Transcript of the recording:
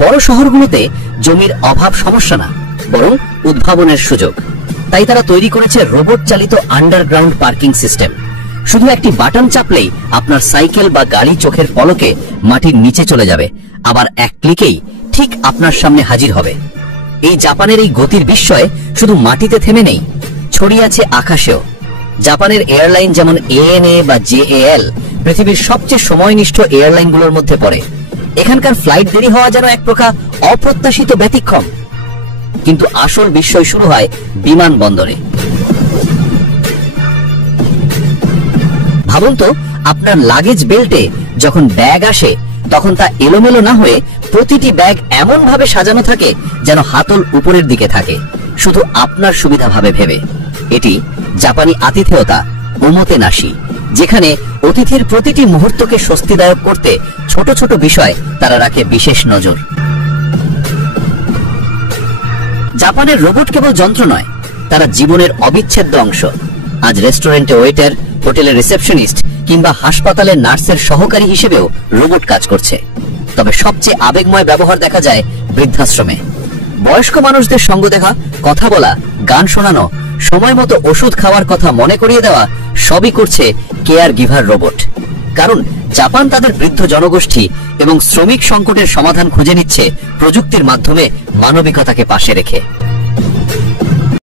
বড় শহরগুলোতে জমির অভাব সমস্যা না, বরং উদ্ভাবনের সুযোগ। তাই তারা তৈরি করেছে রোবট চালিত আন্ডারগ্রাউন্ড পার্কিং সিস্টেম। শুধু একটি বাটন চাপলেই আপনার সাইকেল বা গাড়ি চোখের পলকে মাটির নিচে চলে যাবে, আবার এক ক্লিকেই ঠিক আপনার সামনে হাজির হবে। এই জাপানের এই গতির বিস্ময় শুধু মাটিতে থেমে নেই, ছড়িয়ে আছে আকাশেও। জাপানের এয়ারলাইন যেমন ANA বা JAL পৃথিবীর সবচেয়ে সময়নিষ্ঠ এয়ারলাইনগুলোর মধ্যে পড়ে। এখানকার ফ্লাইট দেরি হওয়া যেন এক প্রকার অপ্রত্যাশিত ব্যতিক্রম। কিন্তু আসল বিস্ময় শুরু হয় বিমানবন্দরে। ভাবুন তো, আপনার লাগেজ বেল্টে যখন ব্যাগ আসে তখন তা এলোমেলো না হয়ে প্রতিটি ব্যাগ এমন ভাবে সাজানো থাকে যেন হাতল উপরের দিকে থাকে, শুধু আপনার সুবিধা ভেবে। এটি জাপানি আতিথেয়তা ওমোতে নাশি, যেখানে অতিথির প্রতিটি মুহূর্তকে স্বস্তিদায়ক করতে ছোট ছোট বিষয় তারা রাখে বিশেষ নজর। জাপানের রোবট কেবল যন্ত্র নয়, তারা জীবনের অবিচ্ছেদ্য অংশ। আজ রেস্টুরেন্টে ওয়েটার, হোটেলের রিসেপশনিস্ট কিংবা হাসপাতালের নার্সের সহকারী হিসেবেও রোবট কাজ করছে। তবে সবচেয়ে আবেগময় ব্যবহার দেখা যায় বৃদ্ধাশ্রমে। বয়স্ক মানুষদের সঙ্গ দেখা, কথা বলা, গান শোনানো, সময় মতো ওষুধ খাওয়ার কথা মনে করিয়ে দেওয়া সবই করছে কেয়ার গিভার রোবট। কারণ জাপান তাদের বৃদ্ধ জনগোষ্ঠী এবং শ্রমিক সংকটের সমাধান খুঁজে নিচ্ছে প্রযুক্তির মাধ্যমে, মানবিকতাকে পাশে রেখে।